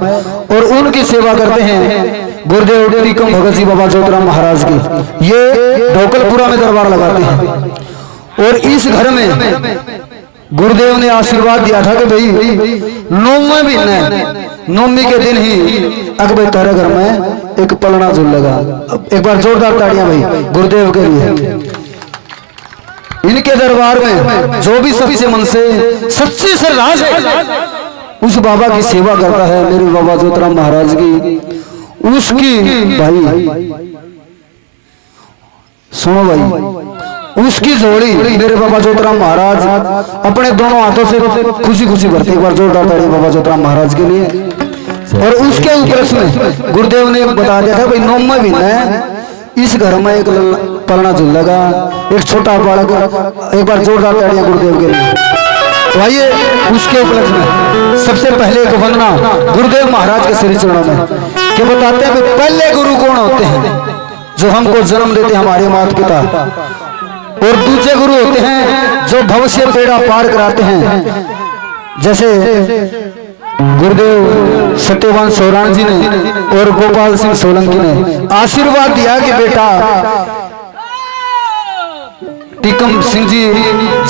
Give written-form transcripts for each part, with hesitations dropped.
और उनकी सेवा करते हैं गुरुदेव टीकम भगत जी बाबा ज्योतिराम महाराज की। ये ढोकलपुरा में दरबार लगाते हैं और इस घर में गुरुदेव ने आशीर्वाद दिया था कि भाई नौवें महीने नौमी के दिन ही अकबर तेरे घर में एक पलना झूलेगा। एक बार जोरदार ताड़ियां भाई गुरुदेव के लिए। इनके दरबार में जो भी सच्चे मन से सच्ची श्रद्धा है उस बाबा की सेवा करता है, मेरे बाबा ज्योतिराम महाराज की, उसकी भाई सुनो भाई, उसकी जोड़ी मेरे बाबा ज्योतिराम महाराज अपने दोनों हाथों से खुशी खुशी भरते। एक बार जोरदार ताड़ी बाबा ज्योतिराम महाराज के लिए। और उसके उपलक्ष्य में गुरुदेव ने बता दिया था भाई नौवें महीने है इस घर में एक पलना झूलेगा, एक छोटा बालक। एक बार जोरदार ताड़ियां गुरुदेव के लिए। तो आइए उसके उपलक्ष्य में सबसे पहले एक वंदना गुरुदेव महाराज के श्री चरणों में कि बताते हैं कि पहले गुरु कौन होते हैं जो हमको जन्म देते हैं, हमारे माता पिता। और दूसरे गुरु होते हैं जो भविष्य बेड़ा पार कराते हैं, जैसे गुरुदेव सत्यवान सोराण जी ने और गोपाल सिंह सोलंकी ने आशीर्वाद दिया कि बेटा टीकम सिंह जी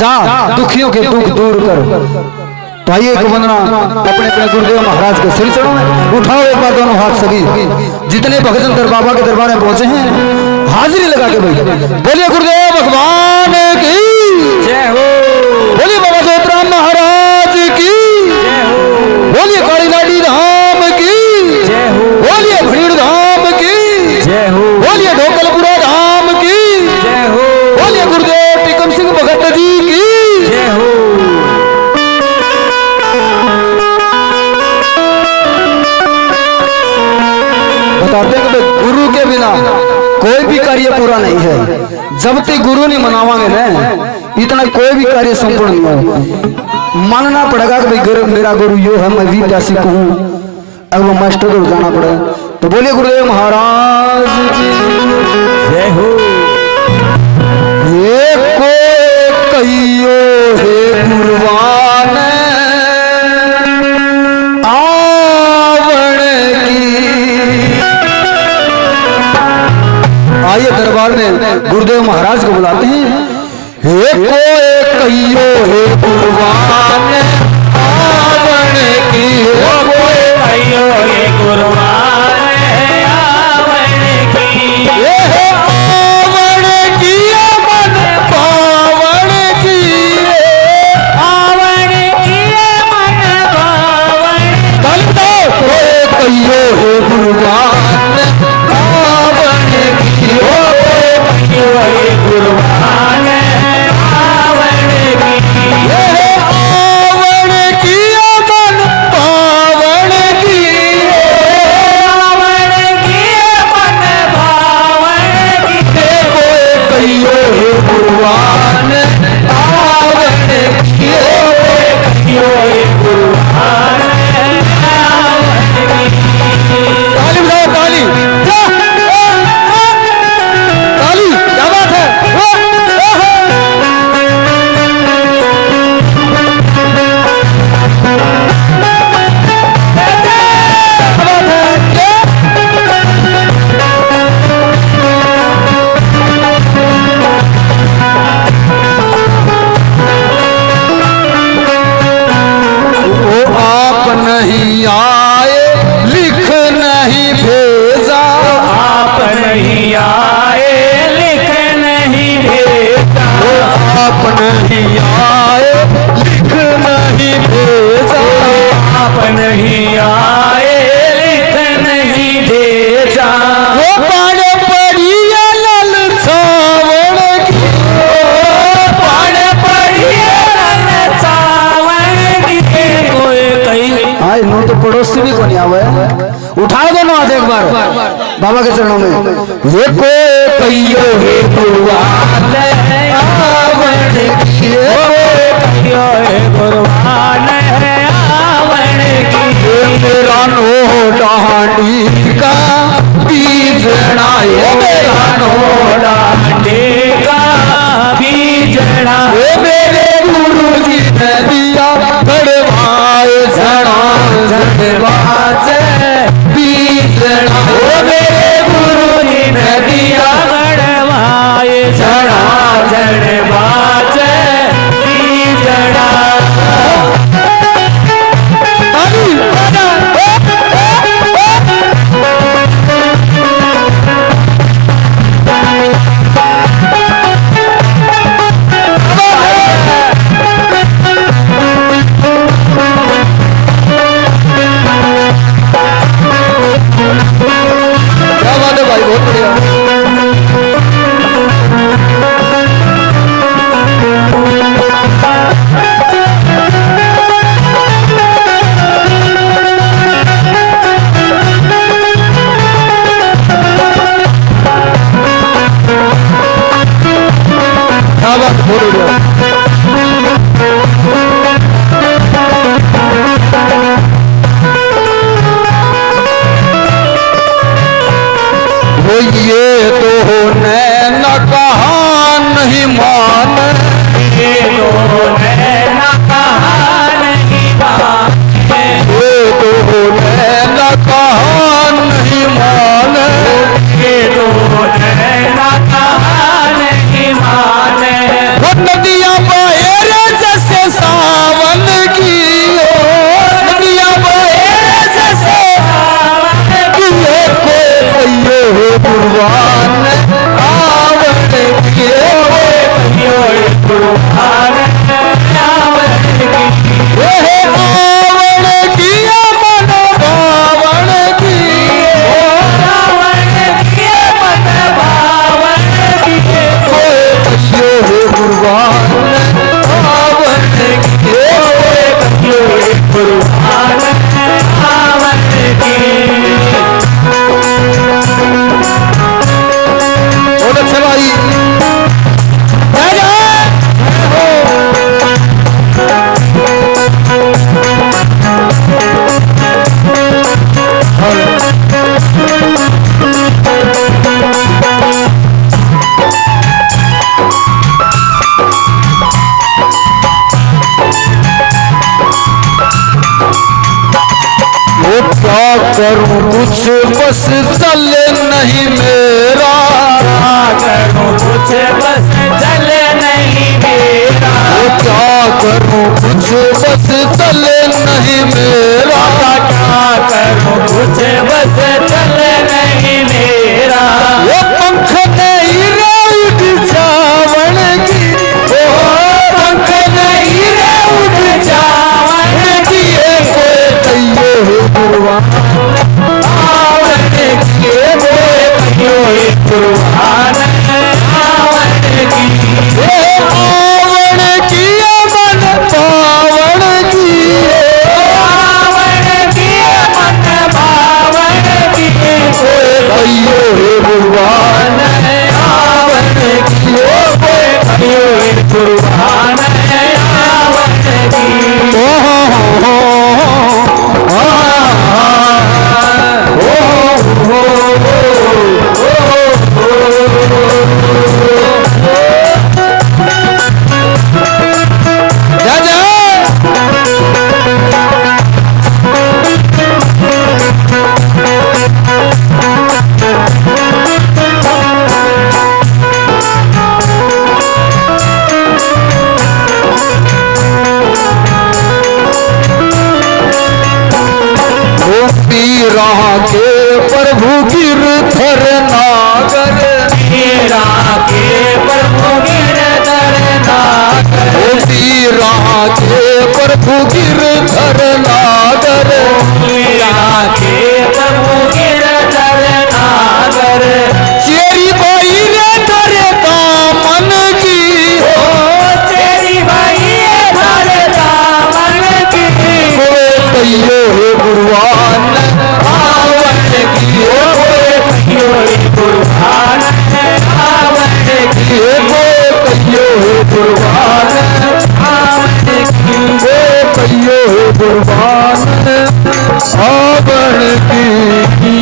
जा दुखियों के दुख दूर कर। तो आइए एक वंदना अपने अपने गुरुदेव महाराज के श्री चरणों में उठाओ एक बार दोनों हाथ सभी जितने भक्तजन दर बाबा के दरबार में पहुंचे हैं हाजिरी लगा के भाई बोलिए गुरुदेव भगवान की जय हो, बोलिए बाबा ज्योतिराम महाराज की जय हो, बोलिए काली नाडी धाम की जय हो, बोलिए भीड़ धाम की जय हो, बोलिए ढोकलपुरा धाम की जय हो, बोलिए गुरुदेव टीकम सिंह भगत जी की जय हो। बताते हैं कि गुरु के बिना कोई भी कार्य पूरा नहीं है। जब तक गुरु नहीं मनावांगे ना इतना कोई भी कार्य संपूर्ण नहीं होगा। मानना पड़ेगा कि भाई मेरा गुरु यो है, मैं विद्या सीखूं, अब वो मास्टर को जाना पड़े। तो बोलिए गुरुदेव महाराज की जय हो। ये कोई कहियो हे गुरुवान आइए दरबार में गुरुदेव महाराज को बुलाते हैं। हे कोई कहियो हे गुरुवान आवण की, हे कोई कहियो हे गुरुवान आवण की, हे आवण की मन पावण की, आवण की मन पावण कोई कहियो हे गुरुवान पड़ोसी भी को नहीं आवे। उठाओ दोनों हाथ एक बार बाबा के चरणों में। ये कोई कहियो हे गुरुवान आवण की, कहियो हे गुरुवान आवण की, मेरा नो डांडी का बीजना, मेरा नो डांडी का बीजना, मेरे गुरु जी ने दिया बड़वाए झड़ा झड़वाए ये तो नैन कहा नहीं मान, ये तो नैन कहा नहीं मान, ये तो नैन कहा नहीं मान, ये तो नैन कहा नहीं मान। वो नदियां बहे जैसे सावन की, नदियां बहे जैसे सावन की, कोई कुर्बान आवण की, कुर्बान आवण की, आवण की मन बावण की, रावण की मन बावण की, कोई कुर्बान आवण की, कुर्बान आवण की। बहुत अच्छा भाई। वो क्या करूं कुछ बस चले नहीं मेरा, करूं कुछ बस चले नहीं मेरा, वो क्या करूं कुछ बस चले नहीं मेरा, क्या करूं कुछ बस चले नहीं मेरा। वो पंख नहीं रे उठ जावण की, ओ पंख नहीं रे उठ जावण की, कोई कहियो कुर्बान आवण की, कोई कुर्बान आवण की, आवण की मन पावण की, आवण की मन बावण की, कहियो कुर्बान आवण की, कोई कुर्बान आवण की। ओ पीरा के प्रभु गिरधर नागर, पीरा के प्रभु गिरधर नागर, पीरा के प्रभु गिरधर नागर, पीरा के प्रभु गिरधर नागर, चेरी बाई रे धरे दामन की, ओ तेरी भाई धरे दामन की, कोई कहियो कुर्बान आवण की, कोई कुर्बान आवण की, कोई कहियो कुर्बान आवण की, कहियो कुर्बान आवण की।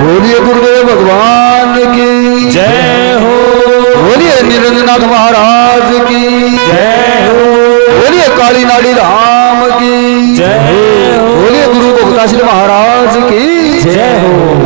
बोलिए गुरुदेव भगवान की जय हो, बोलिए निरंजनाथ महाराज की जय हो, बोलिए काली नाड़ी धाम की जय हो, बोलिए गुरु गोविंद महाराज की जय हो।